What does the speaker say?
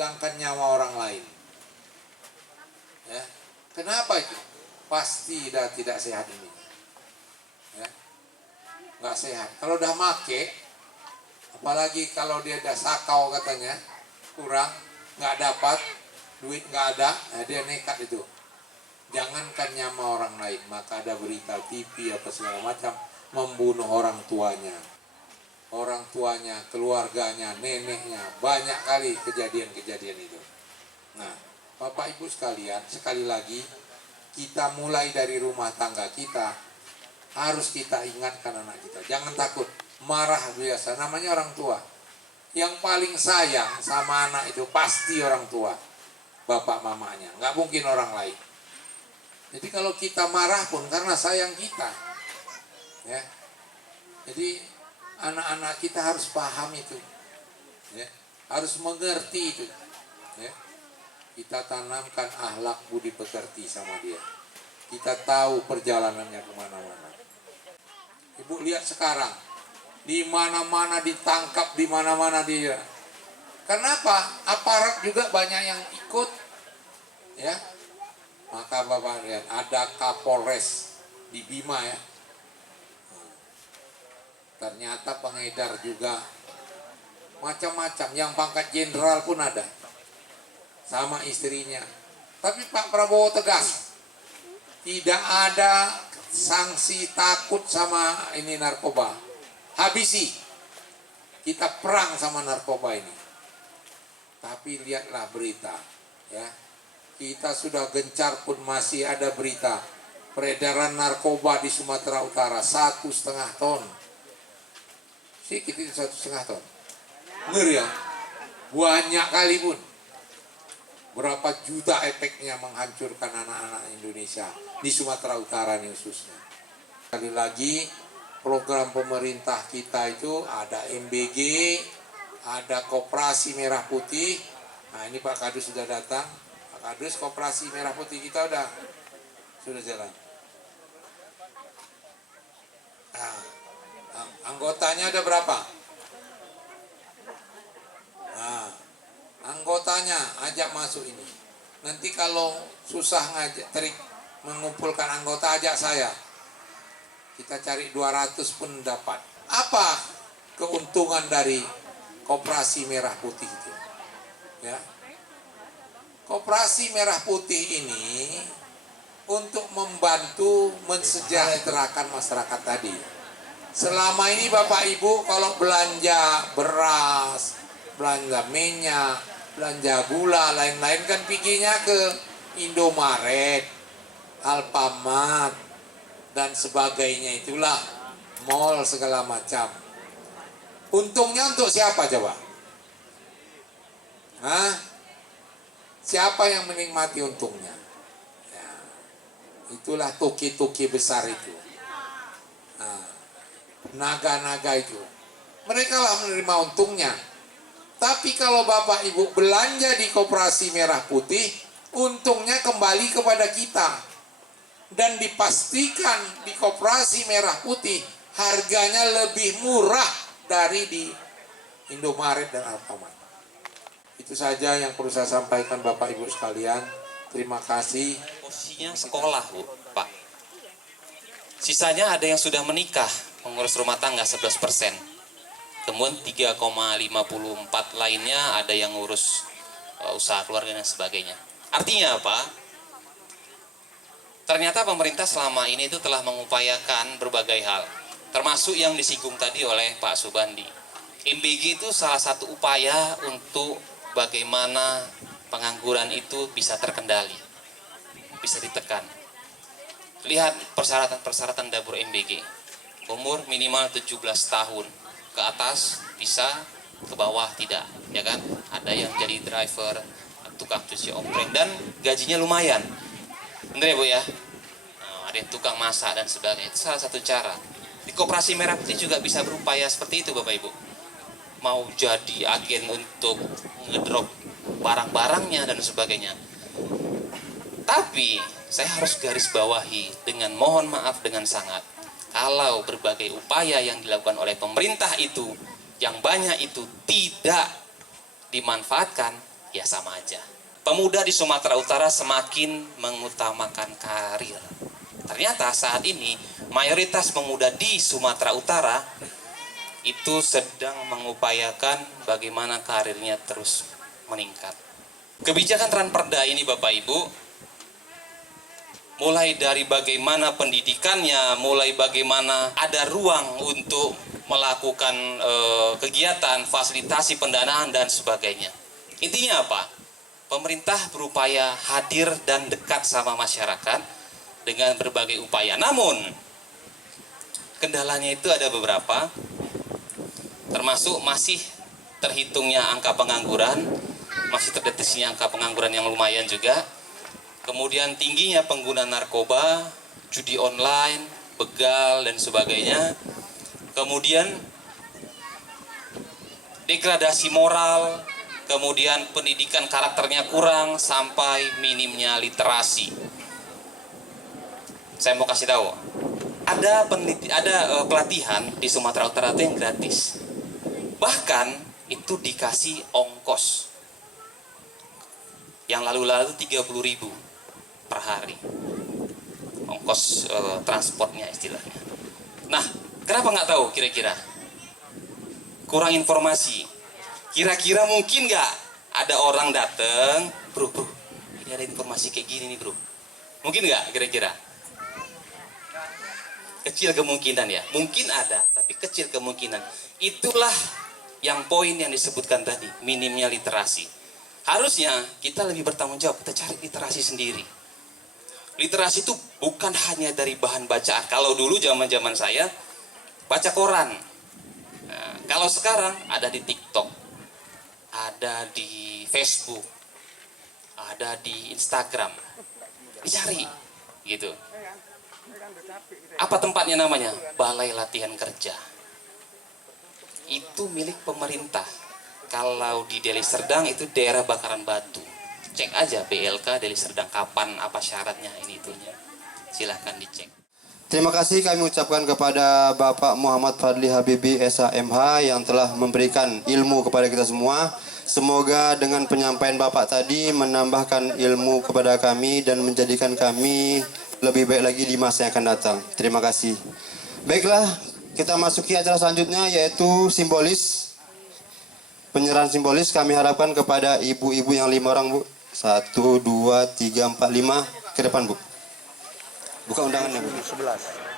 menghilangkan nyawa orang lain. Ya, kenapa itu? Pasti tidak sehat ini. Ya, nggak sehat. Kalau udah make, apalagi kalau dia udah sakau katanya, kurang, nggak dapat, duit nggak ada, nah dia nekat itu. Jangankan nyawa orang lain, maka ada berita TV apa segala macam membunuh orang tuanya, keluarganya, neneknya, banyak kali kejadian-kejadian itu. Nah, Bapak Ibu sekalian, sekali lagi kita mulai dari rumah tangga kita, harus kita ingatkan anak kita, jangan takut, marah biasa, namanya orang tua. Yang paling sayang sama anak itu pasti orang tua, bapak mamanya, nggak mungkin orang lain. Jadi kalau kita marah pun karena sayang kita, ya. Jadi anak-anak kita harus paham itu, ya. Harus mengerti itu, ya. Kita tanamkan akhlak budi pekerti sama dia. Kita tahu perjalanannya kemana-mana. Ibu lihat sekarang, di mana-mana ditangkap, di mana-mana dia. Kenapa? Aparat juga banyak yang ikut, ya. Maka Bapak lihat, ada Kapolres di Bima, ya. Ternyata pengedar juga macam-macam, yang pangkat jenderal pun ada, sama istrinya. Tapi Pak Prabowo tegas, tidak ada sanksi takut sama ini narkoba. Habisi, kita perang sama narkoba ini. Tapi lihatlah berita, ya. Kita sudah gencar pun masih ada berita peredaran narkoba di Sumatera Utara 1,5 ton. Sedikit itu 1,5 ton. Ngeri ya, banyak kali pun. Berapa juta efeknya menghancurkan anak-anak Indonesia di Sumatera Utara ini khususnya. Sekali lagi, program pemerintah kita itu ada MBG, ada Koperasi Merah Putih. Nah ini Pak Kadus sudah datang. Pak Kadus, Koperasi Merah Putih kita sudah jalan. Nah, anggotanya ada berapa? Nah, anggotanya ajak masuk ini. Nanti kalau susah ngajak trik mengumpulkan anggota, ajak saya. Kita cari 200 pun dapat. Apa keuntungan dari Koperasi Merah Putih itu? Ya. Koperasi Merah Putih ini untuk membantu mensejahterakan masyarakat tadi. Selama ini Bapak Ibu kalau belanja beras, belanja minyak, belanja gula, lain-lain kan perginya ke Indomaret, Alfamart, dan sebagainya itulah, mall segala macam. Untungnya untuk siapa coba? Hah? Siapa yang menikmati untungnya? Ya, itulah toki-toki besar itu. Nah, naga-naga itu. Mereka lah menerima untungnya. Tapi kalau Bapak Ibu belanja di Koperasi Merah Putih, untungnya kembali kepada kita. Dan dipastikan di Koperasi Merah Putih harganya lebih murah dari di Indomaret dan Alfamart. Itu saja yang perlu saya sampaikan Bapak Ibu sekalian. Terima kasih. Posisinya sekolah, Bu, Pak. Sisanya ada yang sudah menikah, mengurus rumah tangga 11%. Kemudian 3,54 lainnya ada yang ngurus usaha keluarga dan sebagainya. Artinya apa? Ternyata pemerintah selama ini itu telah mengupayakan berbagai hal, termasuk yang disinggung tadi oleh Pak Subandi. MBG itu salah satu upaya untuk bagaimana pengangguran itu bisa terkendali, bisa ditekan. Lihat persyaratan-persyaratan dapur MBG. Umur minimal 17 tahun ke atas bisa, ke bawah tidak, ya kan? Ada yang jadi driver, tukang cuci ompreng, dan gajinya lumayan. Bener ya Bu ya? Ada yang tukang masak dan sebagainya. Itu salah satu cara. Di Koperasi Merah Putih juga bisa berupaya seperti itu Bapak Ibu. Mau jadi agen untuk ngedrop barang-barangnya dan sebagainya. Tapi saya harus garis bawahi dengan mohon maaf dengan sangat, kalau berbagai upaya yang dilakukan oleh pemerintah itu, yang banyak itu tidak dimanfaatkan, ya sama aja. Pemuda di Sumatera Utara semakin mengutamakan karir. Ternyata saat ini mayoritas pemuda di Sumatera Utara itu sedang mengupayakan bagaimana karirnya terus meningkat. Kebijakan Ranperda ini Bapak Ibu, mulai dari bagaimana pendidikannya, mulai bagaimana ada ruang untuk melakukan kegiatan, fasilitasi pendanaan dan sebagainya. Intinya apa? Pemerintah berupaya hadir dan dekat sama masyarakat dengan berbagai upaya. Namun, kendalanya itu ada beberapa, termasuk masih terhitungnya angka pengangguran, masih terdeteksinya angka pengangguran yang lumayan juga. Kemudian tingginya pengguna narkoba, judi online, begal, dan sebagainya. Kemudian degradasi moral, kemudian pendidikan karakternya kurang, sampai minimnya literasi. Saya mau kasih tahu, ada pelatihan di Sumatera Utara itu yang gratis. Bahkan itu dikasih ongkos. Yang lalu-lalu 30.000 per hari. Ongkos transportnya istilahnya. Nah, kenapa nggak tahu kira-kira? Kurang informasi. Kira-kira mungkin nggak ada orang datang, bro, ini ada informasi kayak gini nih bro. Mungkin nggak kira-kira? Kecil kemungkinan ya, mungkin ada, tapi kecil kemungkinan. Itulah yang poin yang disebutkan tadi, minimnya literasi. Harusnya kita lebih bertanggung jawab, kita cari literasi sendiri. Literasi itu bukan hanya dari bahan bacaan. Kalau dulu zaman-zaman saya, baca koran. Nah, kalau sekarang ada di TikTok, ada di Facebook, ada di Instagram. Dicari, gitu. Apa tempatnya namanya? Balai Latihan Kerja. Itu milik pemerintah. Kalau di Deli Serdang itu daerah bakaran batu. Cek aja BLK Deli Serdang kapan, apa syaratnya, ini itunya. Silahkan dicek. Terima kasih kami ucapkan kepada Bapak Muhammad Fadli Habibi SHMH yang telah memberikan ilmu kepada kita semua. Semoga dengan penyampaian Bapak tadi menambahkan ilmu kepada kami dan menjadikan kami lebih baik lagi di masa yang akan datang. Terima kasih. Baiklah, kita masuki acara selanjutnya yaitu simbolis. Penyerahan simbolis kami harapkan kepada ibu-ibu yang 5 orang, Bu. 1, 2, 3, 4, 5 ke depan, Bu. Buka undangannya, Bu. 11.